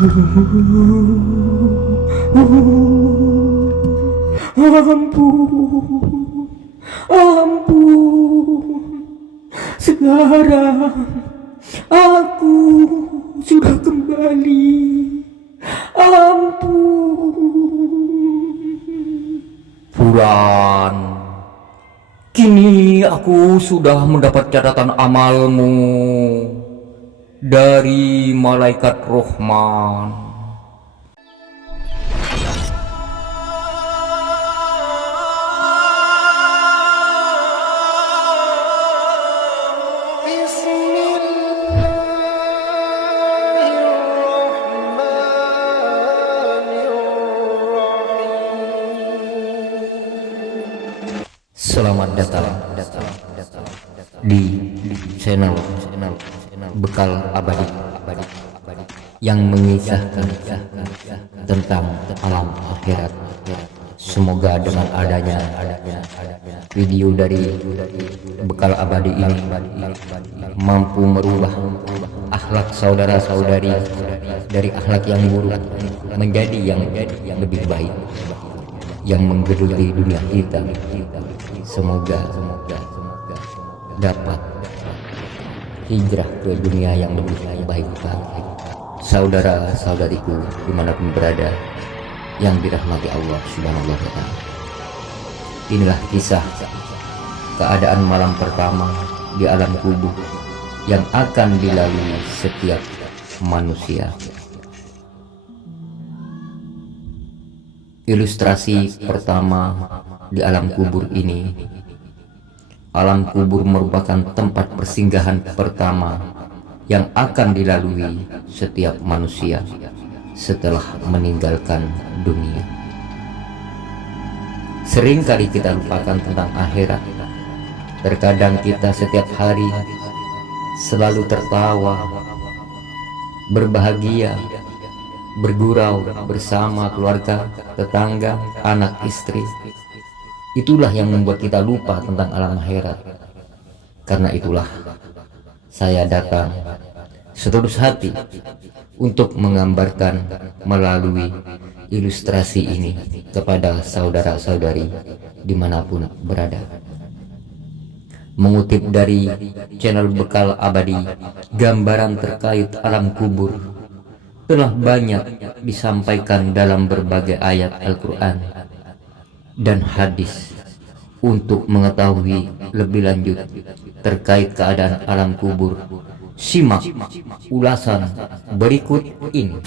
Ampun, ampun. Sekarang aku sudah kembali. Ampun. Fulan, kini aku sudah mendapat catatan amalmu dari malaikat Rahman. Selamat datang di channel Bekal Abadi yang mengisahkan tentang alam akhirat. Semoga dengan adanya video dari Bekal Abadi ini mampu merubah akhlak saudara-saudari dari akhlak yang buruk menjadi yang lebih baik, yang menggeluti dunia kita. Semoga dapat hijrah ke dunia yang lebih baik. Saudara-saudariku dimanapun berada yang dirahmati Allah Subhanahu wa Ta'ala, inilah kisah keadaan malam pertama di alam kubur yang akan dilalui setiap manusia. Ilustrasi pertama di alam kubur ini. Alam kubur merupakan tempat persinggahan pertama yang akan dilalui setiap manusia setelah meninggalkan dunia. Sering kali kita lupakan tentang akhirat. Terkadang kita setiap hari selalu tertawa, berbahagia, bergurau bersama keluarga, tetangga, anak, istri. Itulah yang membuat kita lupa tentang alam akhirat. Karena itulah saya datang setulus hati untuk menggambarkan melalui ilustrasi ini kepada saudara-saudari dimanapun berada. Mengutip dari channel Bekal Abadi, gambaran terkait alam kubur telah banyak disampaikan dalam berbagai ayat Al-Quran dan hadis. Untuk mengetahui lebih lanjut terkait keadaan alam kubur, simak ulasan berikut ini.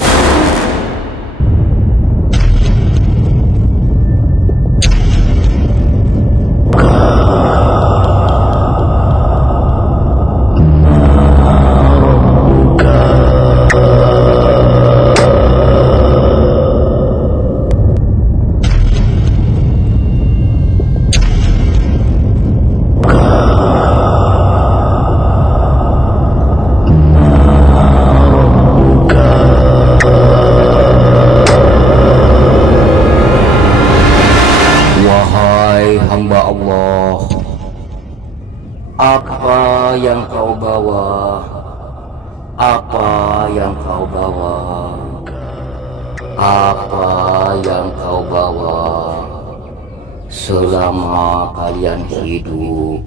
Hamba Allah, apa yang kau bawa? Apa yang kau bawa? Apa yang kau bawa? Selama kalian hidup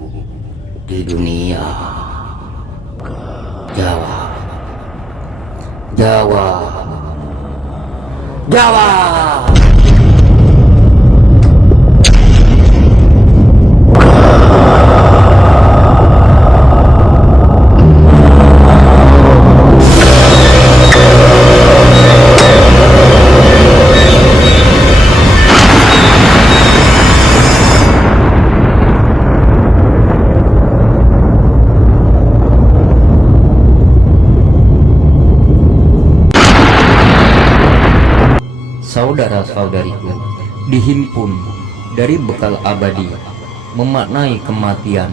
di dunia. Jawab, jawab, jawab. Saudara-saudariku, dihimpun dari Bekal Abadi memaknai kematian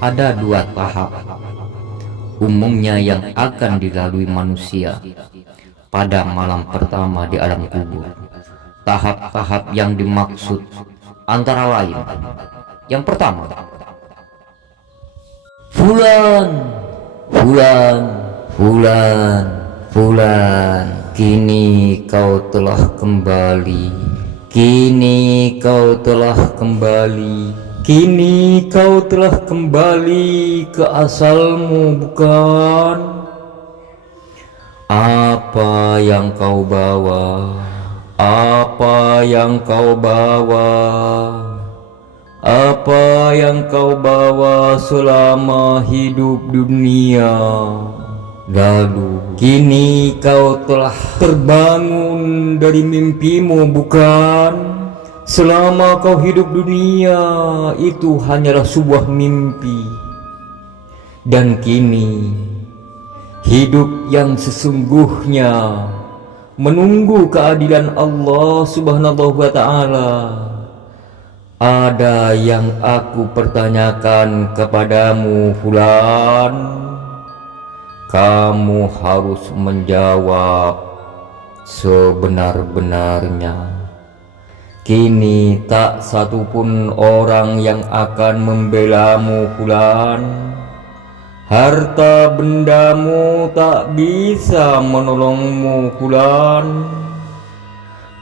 ada dua tahap umumnya yang akan dilalui manusia pada malam pertama di alam kubur. Tahap-tahap yang dimaksud antara lain, yang pertama, Fulan, Kini kau telah kembali, kini kau telah kembali, kini kau telah kembali ke asalmu, bukan? Apa yang kau bawa? Apa yang kau bawa? Apa yang kau bawa selama hidup dunia? Lalu kini kau telah terbangun dari mimpimu, bukan? Selama kau hidup dunia itu hanyalah sebuah mimpi. Dan kini hidup yang sesungguhnya menunggu keadilan Allah Subhanahu wa ta'ala. Ada yang aku pertanyakan kepadamu, Fulan. Kamu harus menjawab sebenar-benarnya. Kini tak satupun orang yang akan membelamu, Fulan. Harta bendamu tak bisa menolongmu, Fulan.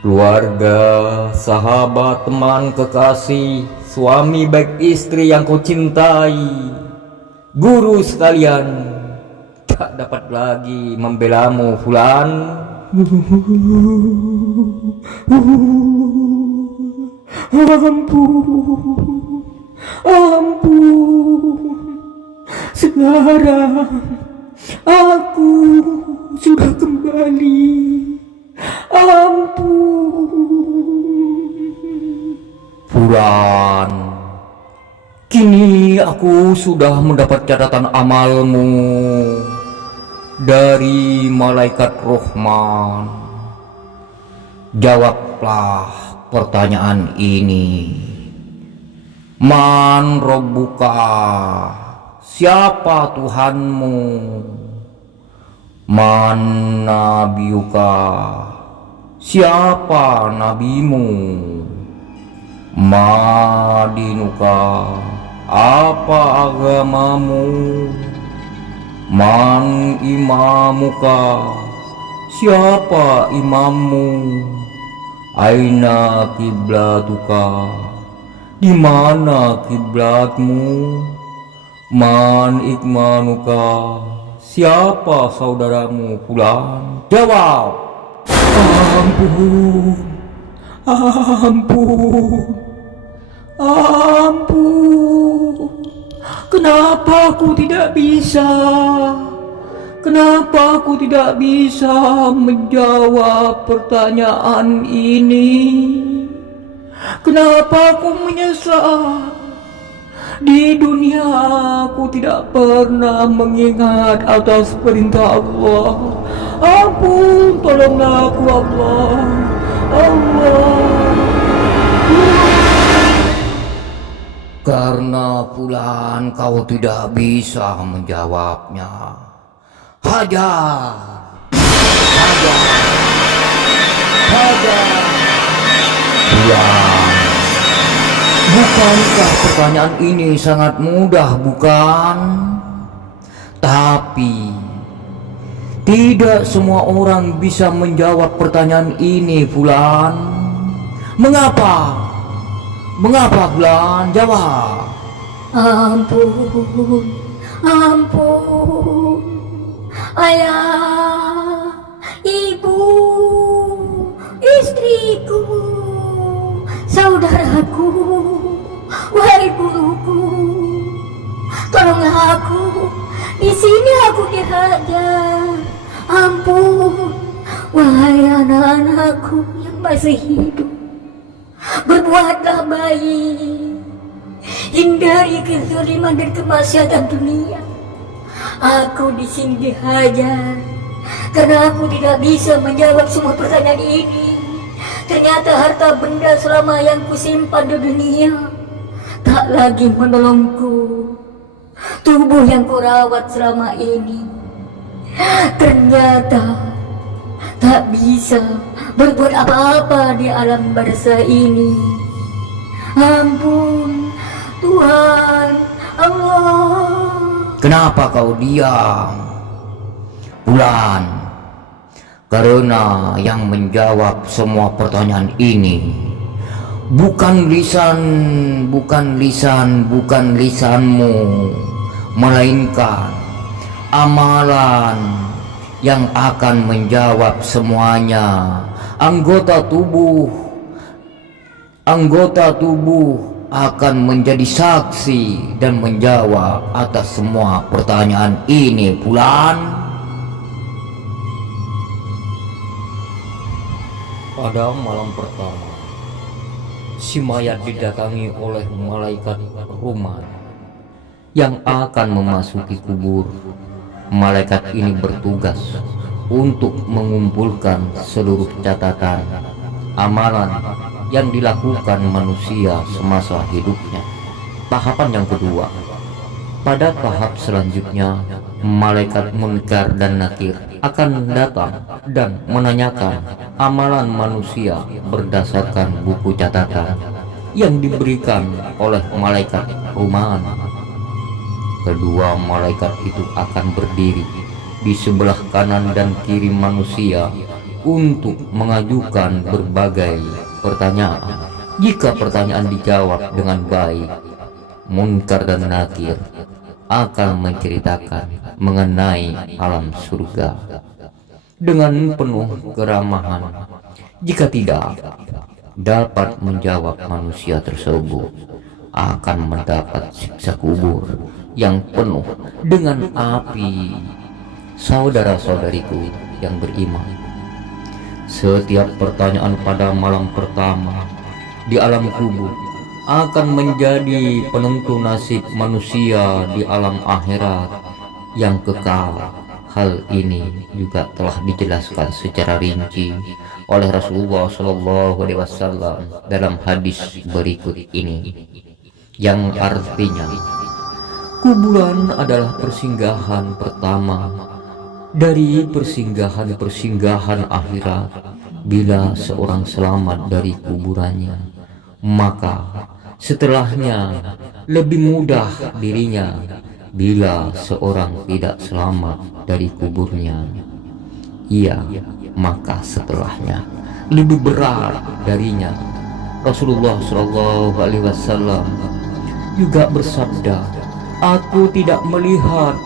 Keluarga, sahabat, teman, kekasih, suami baik istri yang kau cintai, guru sekalian, tak dapat lagi membelamu, Fulan. Ampun, ampun. Sekarang aku sudah kembali. Ampun. Fulan, kini aku sudah mendapat catatan amalmu dari malaikat Rahman. Jawablah pertanyaan ini. Man Rabbuka? Siapa Tuhanmu? Man Nabiyuka? Siapa nabimu? Madinuka? Apa agamamu? Man imamuka? Siapa imammu? Aina kiblatuka? Di mana kiblatmu? Man ikmanuka? Siapa saudaramu, Fulan? Jawab. Ampun, ampun, ampun. Kenapa aku tidak bisa? Kenapa aku tidak bisa menjawab pertanyaan ini? Kenapa aku menyesal? Di dunia aku tidak pernah mengingat atas perintah Allah. Ampun, tolonglah aku, Allah. Allah. Karena Fulan kau tidak bisa menjawabnya. Hajar, hajar, hajar. Fulan, bukankah pertanyaan ini sangat mudah, bukan? Tapi tidak semua orang bisa menjawab pertanyaan ini, Fulan. Mengapa? Mengapa, Fulan? Jawab. Ampun, ampun, ayah, ibu, istriku, saudaraku, wahai guruku, tolonglah aku. Di sini aku dihajar. Ampun, wahai anak-anakku yang masih hidup, berbuatlah baik, hindari kezaliman dan kemaksiatan dunia. Aku di sini dihajar karena aku tidak bisa menjawab semua pertanyaan ini. Ternyata harta benda selama yang kusimpan di dunia tak lagi menolongku. Tubuh yang kurawat selama ini ternyata tak bisa berbuat apa-apa di alam barzah ini. Ampun, Tuhan Allah. Kenapa kau diam? Fulan, Karena yang menjawab semua pertanyaan ini bukan lisanmu, melainkan amalan yang akan menjawab semuanya. Anggota tubuh akan menjadi saksi dan menjawab atas semua pertanyaan ini. Bulan. Pada malam pertama, si mayat didatangi oleh malaikat Ruman yang akan memasuki kubur. Malaikat ini bertugas untuk mengumpulkan seluruh catatan amalan yang dilakukan manusia semasa hidupnya. Tahapan yang kedua, pada tahap selanjutnya, malaikat Munkar dan Nakir akan datang dan menanyakan amalan manusia berdasarkan buku catatan yang diberikan oleh malaikat Ruman. Kedua malaikat itu akan berdiri di sebelah kanan dan kiri manusia untuk mengajukan berbagai pertanyaan. Jika pertanyaan dijawab dengan baik, Munkar dan Nakir akan menceritakan mengenai alam surga dengan penuh keramahan. Jika tidak dapat menjawab, manusia tersebut akan mendapat siksa kubur yang penuh dengan api. Saudara-saudariku yang beriman, setiap pertanyaan pada malam pertama di alam kubur akan menjadi penentu nasib manusia di alam akhirat yang kekal. Hal ini juga telah dijelaskan secara rinci oleh Rasulullah SAW dalam hadis berikut ini, yang artinya kuburan adalah persinggahan pertama dari persinggahan akhirat. Bila seorang selamat dari kuburannya, maka setelahnya lebih mudah dirinya. Bila seorang tidak selamat dari kuburnya, maka setelahnya lebih berat darinya. Rasulullah SAW juga bersabda, "Aku tidak melihat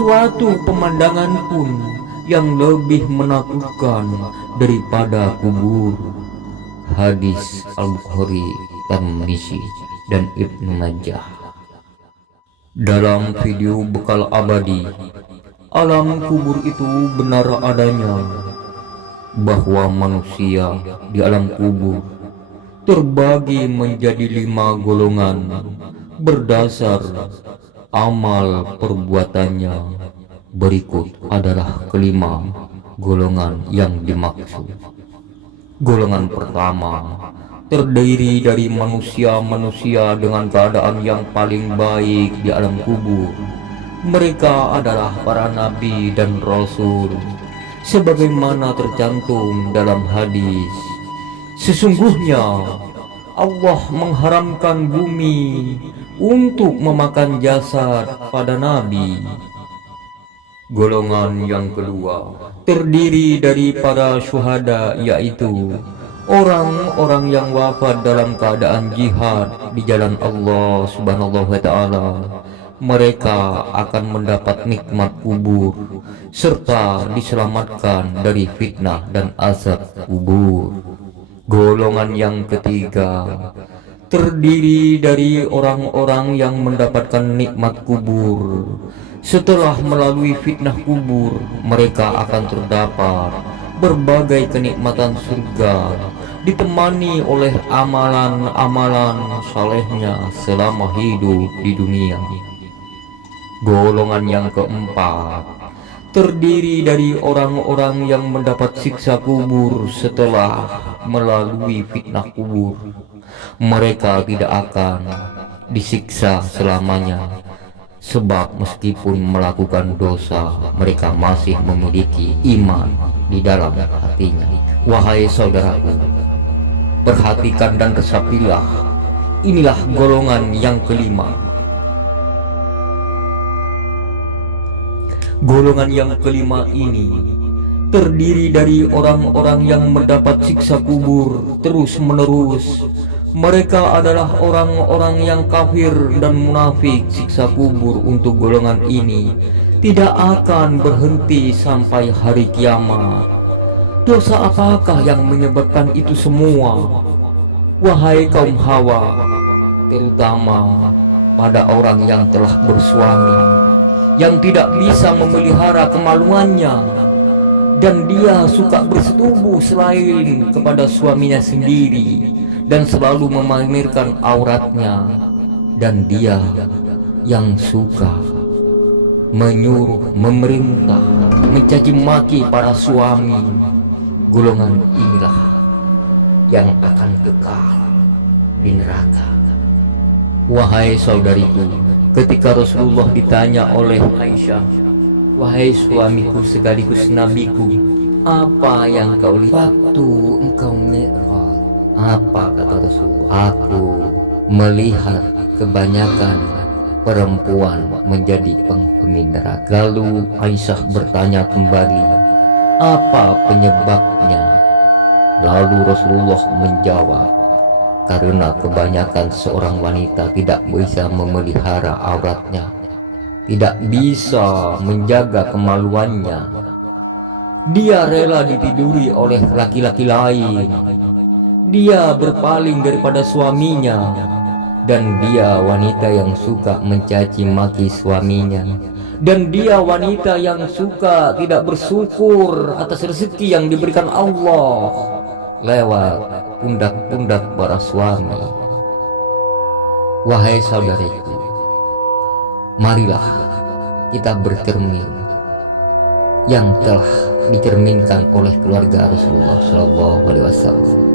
suatu pemandangan pun yang lebih menakutkan daripada kubur." Hadis Al-Bukhari, Tirmidzi, dan Ibnu Majah. Dalam video bekal abadi, alam kubur itu benar adanya, bahwa manusia di alam kubur terbagi menjadi 5 golongan berdasar amal perbuatannya. Berikut adalah kelima golongan yang dimaksud. Golongan pertama terdiri dari manusia-manusia dengan keadaan yang paling baik di alam kubur. Mereka adalah para nabi dan rasul, sebagaimana tercantum dalam hadis, "Sesungguhnya Allah mengharamkan bumi untuk memakan jasad pada nabi." Golongan yang kedua terdiri dari para syuhada, yaitu orang-orang yang wafat dalam keadaan jihad di jalan Allah Subhanahu wa ta'ala. Mereka akan mendapat nikmat kubur serta diselamatkan dari fitnah dan azab kubur. Golongan yang ketiga terdiri dari orang-orang yang mendapatkan nikmat kubur setelah melalui fitnah kubur. Mereka akan terdapat berbagai kenikmatan surga, ditemani oleh amalan-amalan salehnya selama hidup di dunia. Golongan yang keempat terdiri dari orang-orang yang mendapat siksa kubur setelah melalui fitnah kubur. Mereka tidak akan disiksa selamanya, sebab meskipun melakukan dosa, mereka masih memiliki iman di dalam hatinya. Wahai saudaraku, perhatikan dan resapilah. Inilah golongan yang kelima. Golongan yang kelima ini terdiri dari orang-orang yang mendapat siksa kubur terus-menerus. Mereka adalah orang-orang yang kafir dan munafik. Siksa kubur untuk golongan ini tidak akan berhenti sampai hari kiamat. Dosa apakah yang menyebabkan itu semua? Wahai kaum Hawa, terutama pada orang yang telah bersuami, yang tidak bisa memelihara kemaluannya, dan dia suka bersetubuh selain kepada suaminya sendiri dan selalu memamerkan auratnya, dan dia yang suka menyuruh, memerintah, mencaci maki para suami. Golongan inilah yang akan kekal di neraka. Wahai saudariku, ketika Rasulullah ditanya oleh Aisyah, wahai suamiku sekaligus nabiku, apa yang kau lihat waktu engkau mi'raj? Apa kata Rasulullah? Aku melihat kebanyakan perempuan menjadi penghuni neraka. Lalu Aisyah bertanya kembali, apa penyebabnya? Lalu Rasulullah menjawab, karena kebanyakan seorang wanita tidak bisa memelihara auratnya, tidak bisa menjaga kemaluannya. Dia rela ditiduri oleh laki-laki lain. Dia berpaling daripada suaminya, dan dia wanita yang suka mencaci maki suaminya, dan dia wanita yang suka tidak bersyukur atas rezeki yang diberikan Allah lewat pundak-pundak para suami. Wahai saudariku, marilah kita bercermin yang telah dicerminkan oleh keluarga Rasulullah SAW.